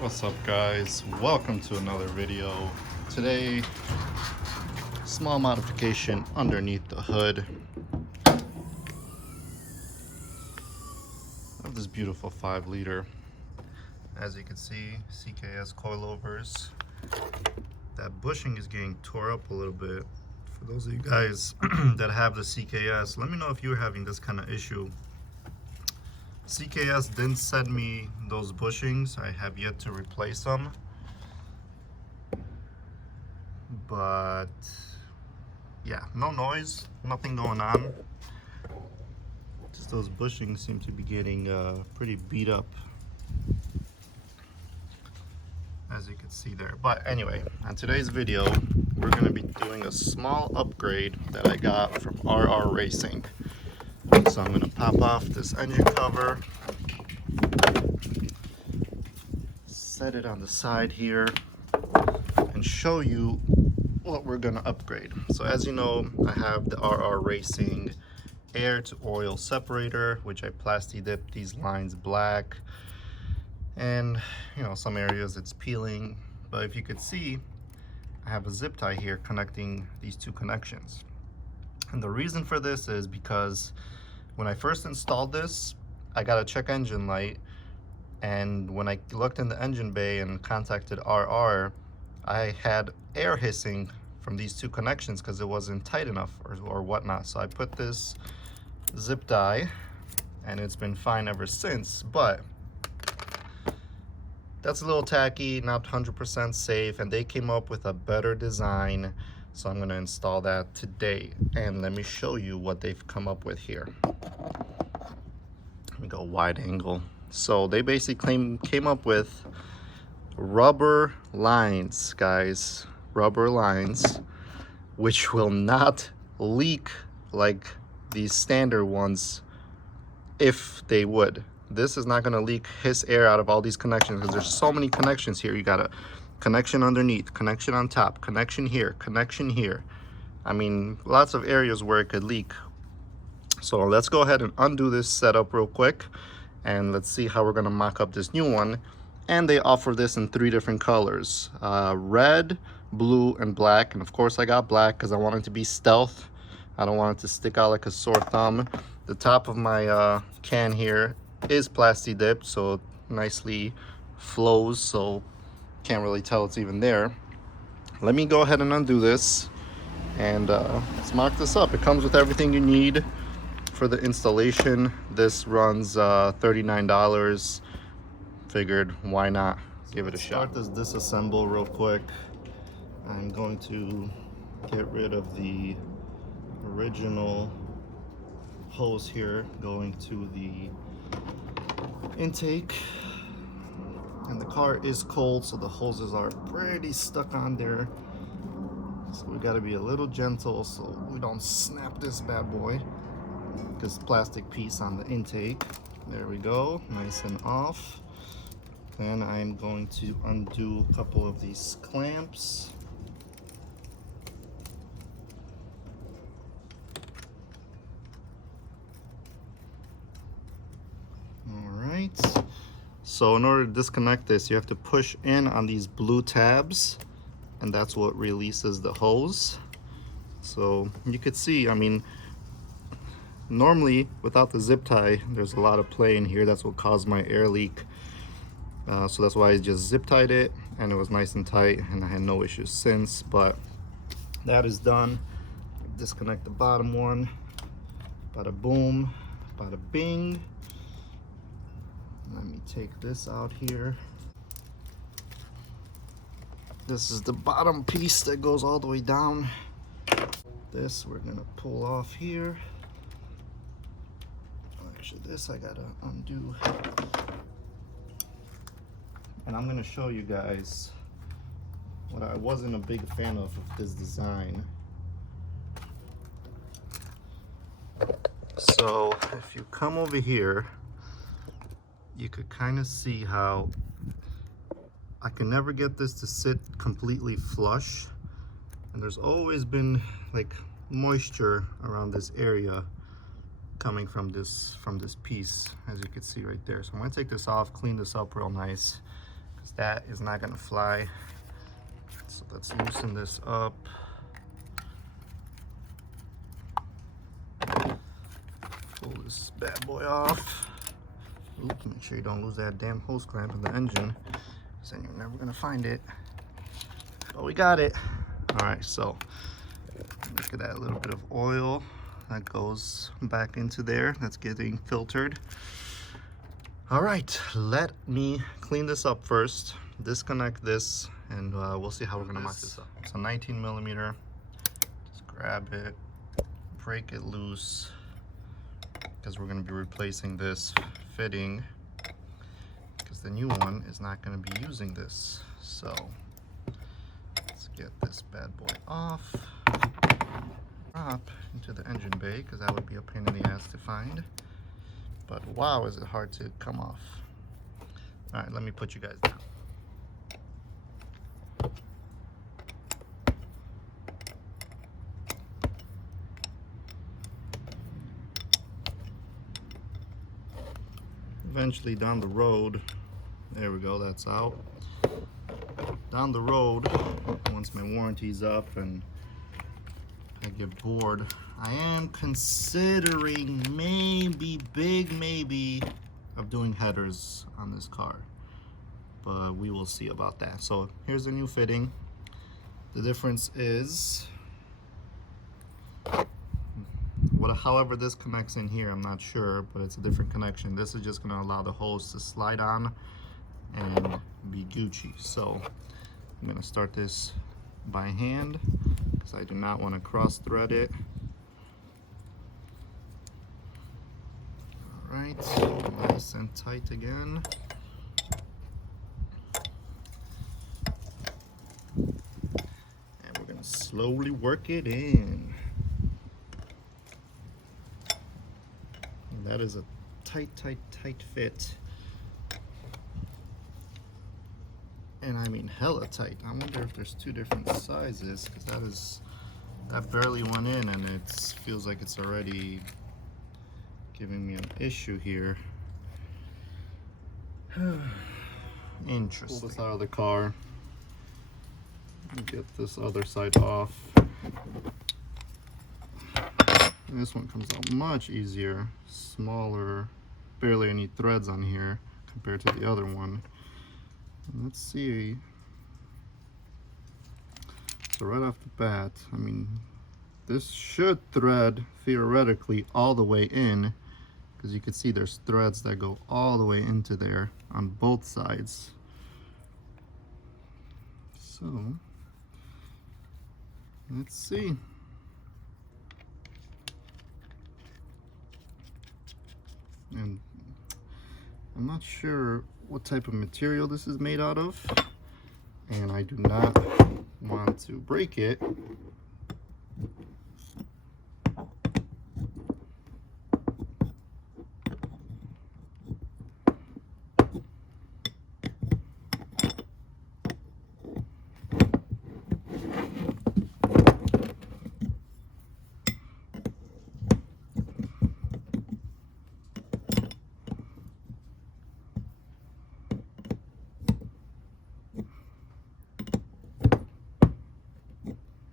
What's up, guys? Welcome to another video. Today, small modification underneath the hood of this beautiful 5-liter. As you can see, CKS coilovers. That bushing is getting tore up a little bit. For those of you guys that have the CKS, let me know if you're having this kind of issue. CKS didn't send me those bushings. I have yet to replace them. But yeah, no noise, nothing going on. Just those bushings seem to be getting pretty beat up, as you can see there. But anyway, on today's video, we're going to be doing a small upgrade that I got from RR Racing. So I'm going to pop off this engine cover, set it on the side here, and show you what we're going to upgrade. So as you know, I have the RR Racing air to oil separator, which I plasti dipped these lines black. And you know, some areas it's peeling, but if you could see, I have a zip tie here connecting these two connections. And the reason for this is because when I first installed this, I got a check engine light, and when I looked in the engine bay and contacted RR, I had air hissing from these two connections because it wasn't tight enough or whatnot. So I put this zip tie, and it's been fine ever since. But that's a little tacky, not 100% safe, and they came up with a better design. So I'm going to install that today, and let me show you what they've come up with here. Let me go wide angle. So they basically came up with rubber lines, guys. Rubber lines, which will not leak like these standard ones if they would. This is not going to leak his air out of all these connections because there's so many connections here. You got a connection underneath, connection on top, connection here, connection here. I mean, lots of areas where it could leak. So let's go ahead and undo this setup real quick, and let's see how we're going to mock up this new one. And they offer this in 3 different colors, red, blue, and black. And of course I got black because I want it to be stealth. I don't want it to stick out like a sore thumb. The top of my can here is plasti dipped, so it nicely flows, so can't really tell it's even there. Let me go ahead and undo this, and let's mock this up. It comes with everything you need for the installation. This runs $39. Figured why not give it a shot. Start this disassemble real quick. I'm going to get rid of the original hose here going to the intake, and the car is cold, so the hoses are pretty stuck on there, so we got to be a little gentle so we don't snap this bad boy, because plastic piece on the intake. There we go, nice and off. Then I'm going to undo a couple of these clamps. Alright, so in order to disconnect this, you have to push in on these blue tabs, and that's what releases the hose. So you could see, I mean, normally without the zip tie, there's a lot of play in here. That's what caused my air leak. So that's why I just zip tied it, and it was nice and tight, and I had no issues since. But that is done. Disconnect the bottom one. Bada boom, bada bing. Let me take this out here. This is the bottom piece that goes all the way down. This we're gonna pull off here. Actually, this I gotta undo. And I'm gonna show you guys what I wasn't a big fan of this design. So if you come over here, you could kind of see how I can never get this to sit completely flush, and there's always been like moisture around this area coming from this piece, as you can see right there. So I'm gonna take this off, clean this up real nice, because that is not gonna fly. So let's loosen this up. Pull this bad boy off. Oops, make sure you don't lose that damn hose clamp in the engine, because then you're never gonna find it. Oh, we got it. All right, so look at that little bit of oil that goes back into there. That's getting filtered. All right, let me clean this up first. Disconnect this, and we'll see how we're gonna match this up. It's a 19 millimeter. Just grab it, break it loose, because we're gonna be replacing this fitting, because the new one is not gonna be using this. So let's get this bad boy off. Drop into the engine bay, because that would be a pain in the ass to find. But wow, is it hard to come off. All right, let me put you guys down. Eventually down the road, there we go, that's out. Down the road, once my warranty's up and I get bored, I am considering maybe of doing headers on this car, but we will see about that. So here's the new fitting. The difference is however this connects in here, I'm not sure, but it's a different connection. This is just going to allow the hose to slide on and be Gucci. So I'm going to start this by hand, because I do not want to cross thread it. All right, nice and tight again. And we're going to slowly work it in. And that is a tight fit. And I mean hella tight. I wonder if there's two different sizes, because that barely went in, and it feels like it's already giving me an issue here. Interesting. Pull this out of the car and get this other side off. And this one comes out much easier, smaller, barely any threads on here compared to the other one. Let's see. So right off the bat, I mean, this should thread theoretically all the way in, because you can see there's threads that go all the way into there on both sides. So let's see. And I'm not sure what type of material this is made out of, and I do not want to break it.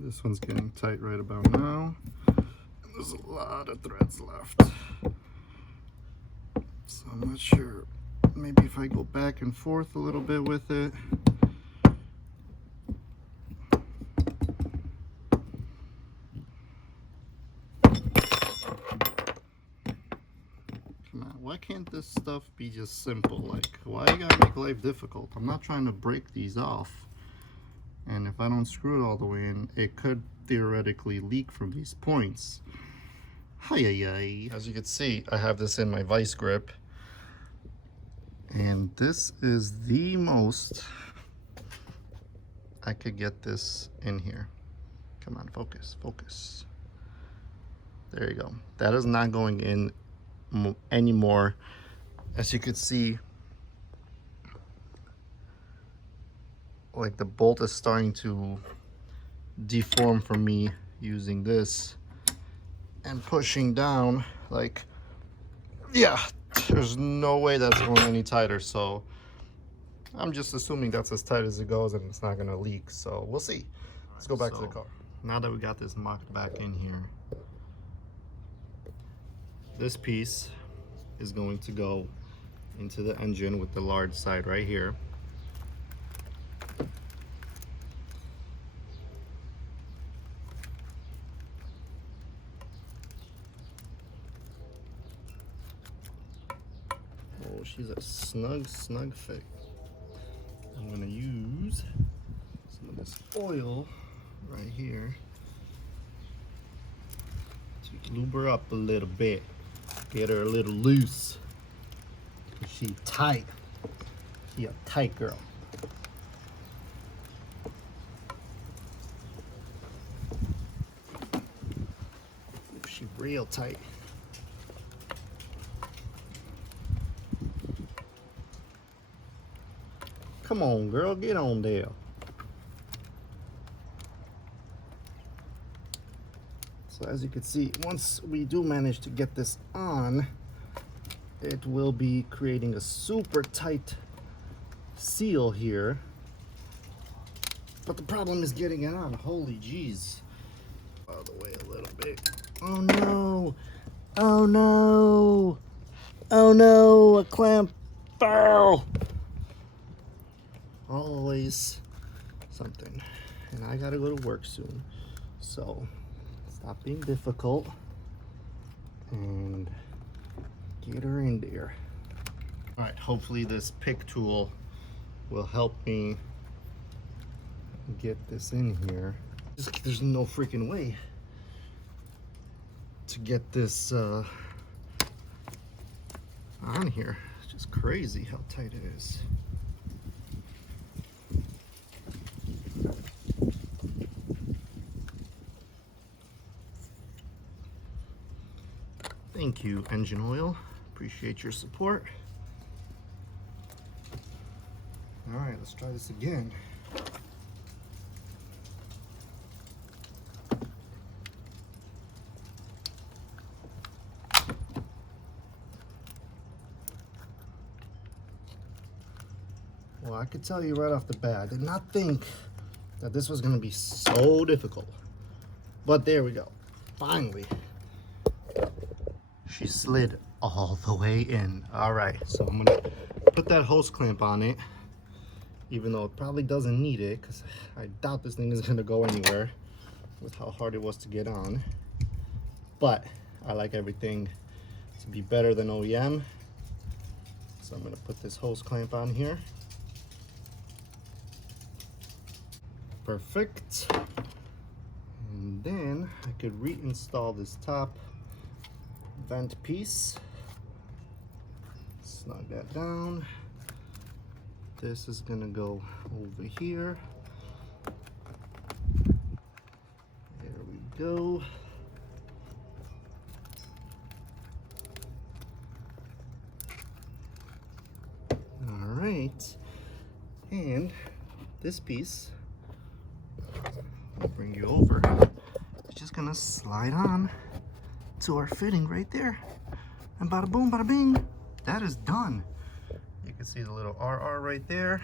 This one's getting tight right about now. And there's a lot of threads left. So I'm not sure. Maybe if I go back and forth a little bit with it. Come on, why can't this stuff be just simple? Like, why you gotta make life difficult? I'm not trying to break these off. And if I don't screw it all the way in, it could theoretically leak from these points. Hi-yi-yi. As you can see, I have this in my vice grip. And this is the most I could get this in here. Come on, focus, focus. There you go. That is not going in anymore. As you can see, like the bolt is starting to deform from me using this and pushing down. Like, yeah, there's no way that's going any tighter. So I'm just assuming that's as tight as it goes and it's not gonna leak, so we'll see. Let's go back to the car. Now that we got this mocked back in here, this piece is going to go into the engine with the large side right here. Oh, she's a snug fit. I'm gonna use some of this oil right here to lube her up a little bit, get her a little loose. She tight. She a tight girl. She real tight. Come on, girl, get on there. So as you can see, once we do manage to get this on, it will be creating a super tight seal here. But the problem is getting it on. Holy jeez. Out of the way a little bit. Oh no. Oh no. Oh no, a clamp fell. Always something. And I gotta go to work soon. So stop being difficult and get her in there. All right, hopefully this pick tool will help me get this in here. There's no freaking way to get this on here. It's just crazy how tight it is. Thank you, engine oil. Appreciate your support. All right, let's try this again. Well, I could tell you right off the bat, I did not think that this was gonna be so difficult. But there we go, finally. She slid all the way in. All right, so I'm gonna put that hose clamp on it, even though it probably doesn't need it, because I doubt this thing is gonna go anywhere with how hard it was to get on. But I like everything to be better than OEM. So I'm gonna put this hose clamp on here. Perfect. And then I could reinstall this top vent piece. Snug that down. This is gonna go over here. There we go. All right. And this piece, I'll bring you over. It's just gonna slide on to our fitting right there, and bada boom, bada bing, that is done. You can see the little RR right there.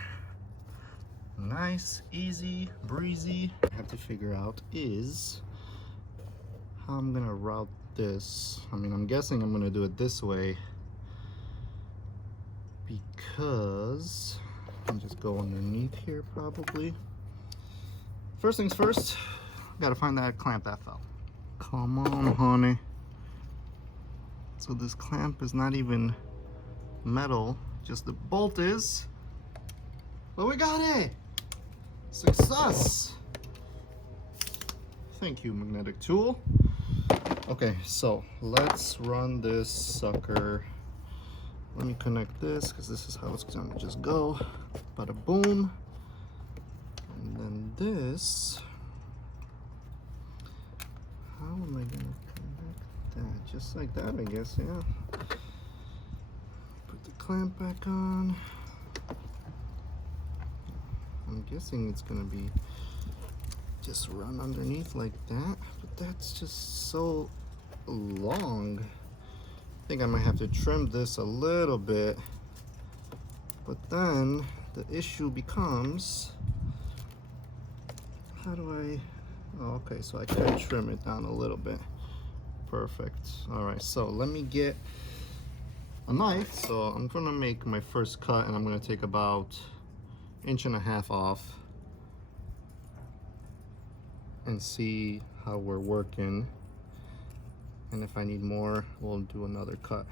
Nice, easy, breezy. What I have to figure out is how I'm gonna route this. I mean, I'm guessing I'm gonna do it this way because I'll just go underneath here probably. First things first, gotta find that clamp that fell. Come on, honey. So this clamp is not even metal, just the bolt is. But we got it! Success! Thank you, magnetic tool. Okay, so let's run this sucker. Let me connect this, because this is how it's gonna just go. Bada boom. And then this. How am I gonna connect that? Just like that, I guess, yeah. Put the clamp back on. I'm guessing it's gonna be just run underneath like that, but that's just so long. I think I might have to trim this a little bit, but then the issue becomes, how do I, oh, okay, so I can trim it down a little bit. Perfect. All right, so let me get a knife. So I'm gonna make my first cut, and I'm gonna take about 1.5 inches off and see how we're working. And if I need more, we'll do another cut.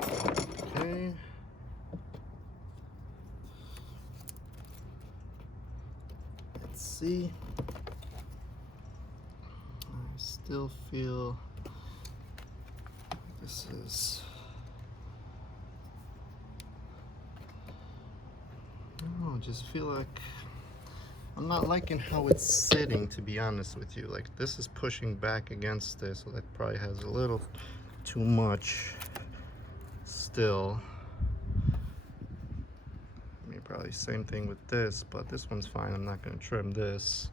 Okay. Let's see. I still feel this is, I don't know, just feel like I'm not liking how it's sitting, to be honest with you. Like, this is pushing back against this, so that probably has a little too much still. I mean, probably same thing with this, but this one's fine. I'm not gonna trim this.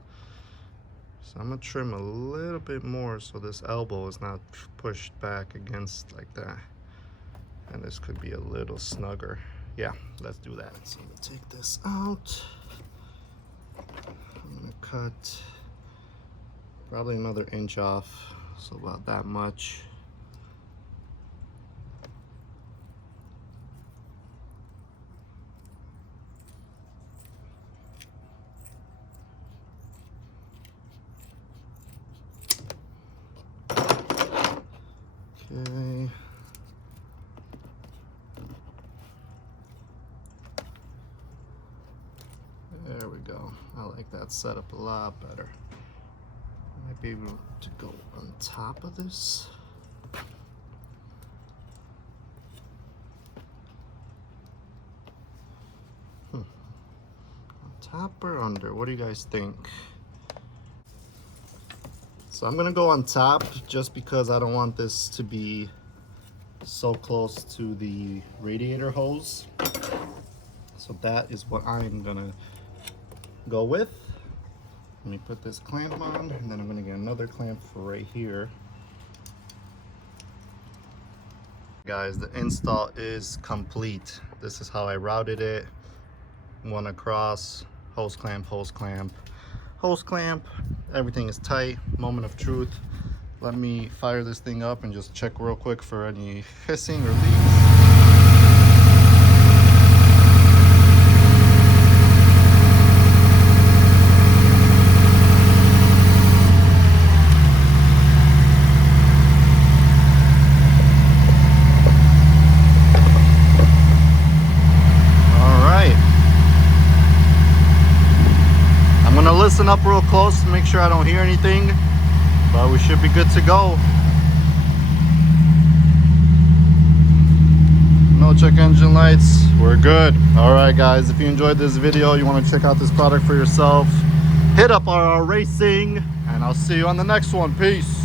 So I'm gonna trim a little bit more so this elbow is not pushed back against like that. And this could be a little snugger. Yeah, let's do that. So I'm gonna take this out. I'm gonna cut probably another 1 inch off, so about that much. Okay. There we go. I like that setup a lot better. I might be able to go on top of this. On top or under? What do you guys think? So I'm gonna go on top just because I don't want this to be so close to the radiator hose. So that is what I'm gonna go with. Let me put this clamp on, and then I'm gonna get another clamp for right here. Guys, the install is complete. This is how I routed it. One across, hose clamp, hose clamp, hose clamp. Everything is tight. Moment of truth. Let me fire this thing up and just check real quick for any hissing or leaks. Listen up real close to make sure I don't hear anything, but we should be good to go. No check engine lights, we're good. All right guys, if you enjoyed this video, you want to check out this product for yourself, hit up RR Racing, and I'll see you on the next one. Peace.